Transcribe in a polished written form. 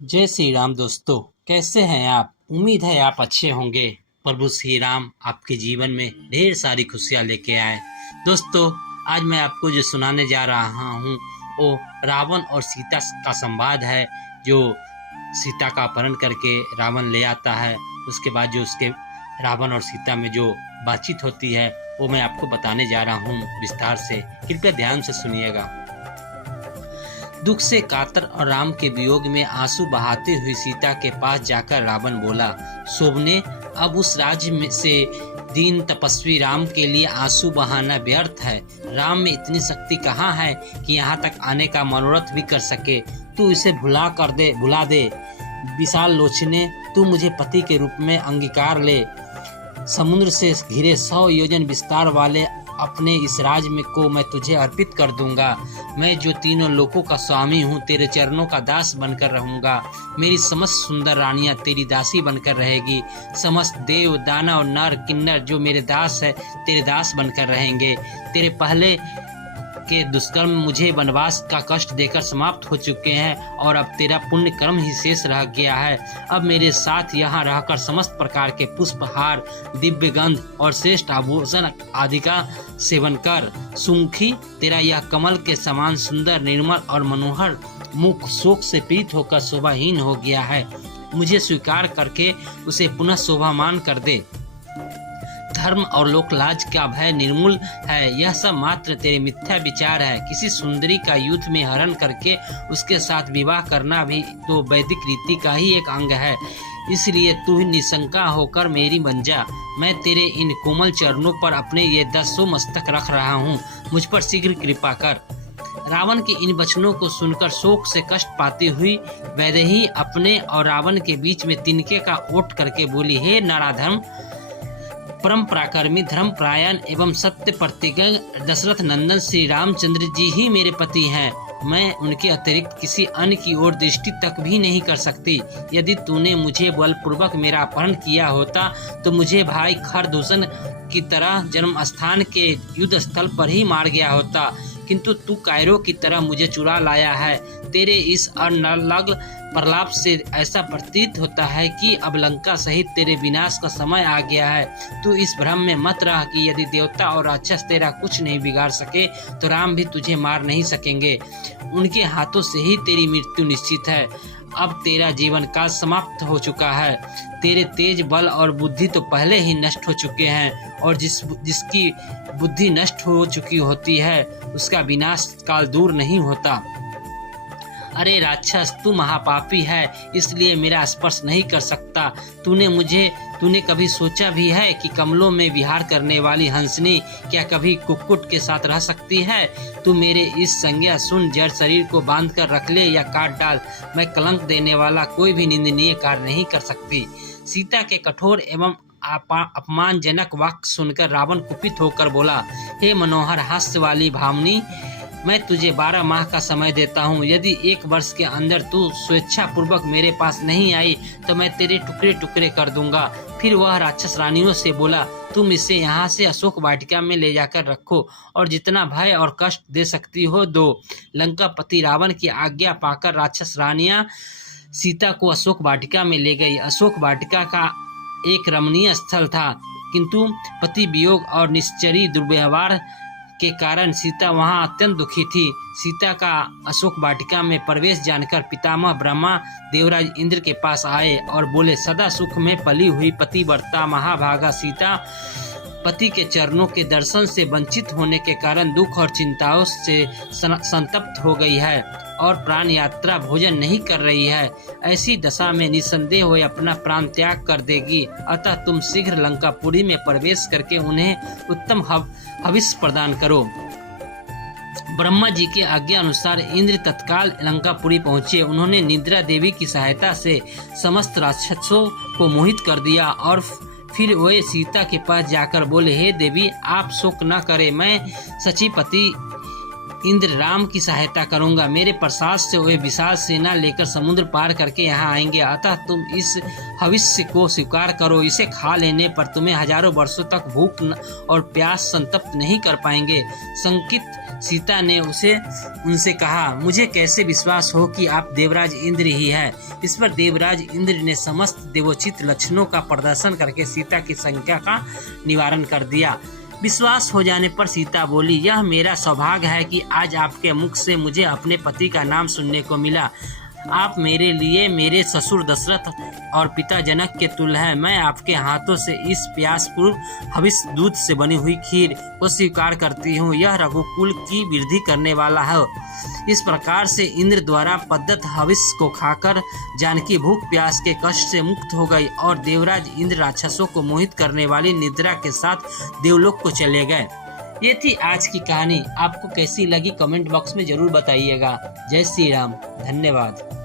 जय श्री राम दोस्तों। कैसे हैं आप? उम्मीद है आप अच्छे होंगे। प्रभु श्री राम आपके जीवन में ढेर सारी खुशियां लेके आए। दोस्तों, आज मैं आपको जो सुनाने जा रहा हूँ वो रावण और सीता का संवाद है, जो सीता का अपहरण करके रावण ले आता है। उसके बाद जो उसके रावण और सीता में जो बातचीत होती है वो मैं आपको बताने जा रहा हूँ विस्तार से। कृपया ध्यान से सुनिएगा। दुख से कातर और राम के वियोग में आंसू बहाती हुई सीता के पास जाकर रावण बोला, शोभने, अब उस राज्य में से दीन तपस्वी राम के लिए आंसू बहाना व्यर्थ है। राम में इतनी शक्ति कहाँ है कि यहाँ तक आने का मनोरथ भी कर सके। तू इसे भुला दे। विशाल लोचने, तू मुझे पति के रूप में अंगीकार ले। समुद्र से घिरे 100 योजन विस्तार वाले अपने इस राज में को मैं तुझे अर्पित कर दूंगा। मैं जो तीनों लोकों का स्वामी हूँ, तेरे चरणों का दास बनकर रहूंगा। मेरी समस्त सुंदर रानियां तेरी दासी बनकर रहेगी। समस्त देव, दानव, नर, किन्नर जो मेरे दास है, तेरे दास बनकर रहेंगे। तेरे पहले के दुष्कर्म मुझे वनवास का कष्ट देकर समाप्त हो चुके हैं और अब तेरा पुण्य कर्म ही शेष रह गया है। अब मेरे साथ यहाँ रहकर समस्त प्रकार के पुष्पहार, दिव्य गंध और श्रेष्ठ आभूषण आदि का सेवन कर। सुमुखी, तेरा यह कमल के समान सुंदर, निर्मल और मनोहर मुख शोक से पीड़ित होकर शोभाहीन हो गया है। मुझे स्वीकार करके उसे पुनः शोभामान कर दे। धर्म और लोकलाज का भय निर्मूल है। यह सब मात्र तेरे मिथ्या विचार है। किसी सुंदरी का युद्ध में हरण करके उसके साथ विवाह करना भी तो वैदिक रीति का ही एक अंग है। इसलिए तू निशंका होकर मेरी बन जा। मैं तेरे इन कोमल चरणों पर अपने ये 10 मस्तक रख रहा हूँ। मुझ पर शीघ्र कृपा कर। रावण के इन वचनों को सुनकर शोक से कष्ट पाती हुई वैदेही अपने और रावण के बीच में तिनके का ओट करके बोली, हे नराधम, परम पराक्रमी, धर्म परायण एवं सत्य प्रतिज्ञ दशरथ नंदन श्री रामचंद्र जी ही मेरे पति हैं। मैं उनके अतिरिक्त किसी अन्य की ओर दृष्टि तक भी नहीं कर सकती। यदि तूने मुझे बलपूर्वक मेरा अपहरण किया होता तो मुझे भाई खरदूषण की तरह जन्म स्थान के युद्ध स्थल पर ही मार गया होता, किंतु तू कायरों की तरह मुझे चुरा लाया है। तेरे इस अनलग प्रलाप से ऐसा प्रतीत होता है कि अब लंका सहित तेरे विनाश का समय आ गया है। तू इस भ्रम में मत रह कि यदि देवता और राक्षस तेरा कुछ नहीं बिगाड़ सके तो राम भी तुझे मार नहीं सकेंगे। उनके हाथों से ही तेरी मृत्यु निश्चित है। अब तेरा जीवन काल समाप्त हो चुका है। तेरे तेज, बल और बुद्धि तो पहले ही नष्ट हो चुके हैं और जिसकी बुद्धि नष्ट हो चुकी होती है उसका विनाश काल दूर नहीं होता। अरे राक्षस, तू महापापी है, इसलिए मेरा स्पर्श नहीं कर सकता। तूने कभी सोचा भी है कि कमलों में विहार करने वाली हंसनी क्या कभी कुक्कुट के साथ रह सकती है? तू मेरे इस संज्ञा सुन, जड़ शरीर को बांध कर रख ले या काट डाल, मैं कलंक देने वाला कोई भी निंदनीय कार्य नहीं कर सकती। सीता के कठोर एवं अपमानजनक वाक्य सुनकर रावण कुपित होकर बोला, हे मनोहर हास्य वाली भावनी, मैं तुझे 12 माह का समय देता हूँ। यदि 1 वर्ष के अंदर तू स्वेच्छा पूर्वक मेरे पास नहीं आई तो मैं तेरे टुकड़े टुकड़े कर दूंगा। फिर वह राक्षस रानियों से बोला, तुम इसे यहाँ से अशोक वाटिका में ले जाकर रखो और जितना भय और कष्ट दे सकती हो दो। लंकापति रावण की आज्ञा पाकर राक्षस रानियां सीता को अशोक वाटिका में ले गई। अशोक वाटिका का एक रमणीय स्थल था, किंतु पति वियोग और निश्चरी दुर्व्यवहार के कारण सीता वहां अत्यंत दुखी थी। सीता का अशोक वाटिका में प्रवेश जानकर पितामह ब्रह्मा देवराज इंद्र के पास आए और बोले, सदा सुख में पली हुई पतिव्रता महाभागा सीता पति के चरणों के दर्शन से वंचित होने के कारण दुख और चिंताओं से संतप्त हो गई है और प्राण यात्रा भोजन नहीं कर रही है। ऐसी दशा में निसंदेह वह अपना प्राण त्याग कर देगी। अतः तुम शीघ्र लंकापुरी में प्रवेश करके उन्हें उत्तम हविष्य प्रदान करो। ब्रह्मा जी के आज्ञा अनुसार इंद्र तत्काल लंकापुरी पहुँचे। उन्होंने निद्रा देवी की सहायता से समस्त राक्षसों को मोहित कर दिया और फिर वे सीता के पास जाकर बोले, हे देवी, आप शोक न करें, मैं सचिपति इंद्र राम की सहायता करूंगा। मेरे प्रसाद से वे विशाल सेना लेकर समुद्र पार करके यहाँ आएंगे। अतः तुम इस हविष्य को स्वीकार करो। इसे खा लेने पर तुम्हें हजारों वर्षों तक भूख और प्यास संतप्त नहीं कर पाएंगे। शंकित सीता ने उनसे कहा, मुझे कैसे विश्वास हो कि आप देवराज इंद्र ही है। इस पर देवराज इंद्र ने समस्त देवोचित लक्षणों का प्रदर्शन करके सीता की शंका का निवारण कर दिया। विश्वास हो जाने पर सीता बोली, यह मेरा सौभाग्य है कि आज आपके मुख से मुझे अपने पति का नाम सुनने को मिला। आप मेरे लिए मेरे ससुर दशरथ और पिता जनक के तुल्य हैं। मैं आपके हाथों से इस प्यासपूर्ण हविष दूध से बनी हुई खीर को स्वीकार करती हूँ। यह रघुकुल की वृद्धि करने वाला है। इस प्रकार से इंद्र द्वारा प्रदत्त हविष को खाकर जानकी भूख प्यास के कष्ट से मुक्त हो गई और देवराज इंद्र राक्षसों को मोहित करने वाली निद्रा के साथ देवलोक को चले गए। ये थी आज की कहानी। आपको कैसी लगी कमेंट बॉक्स में जरूर बताइएगा। जय श्री राम। धन्यवाद।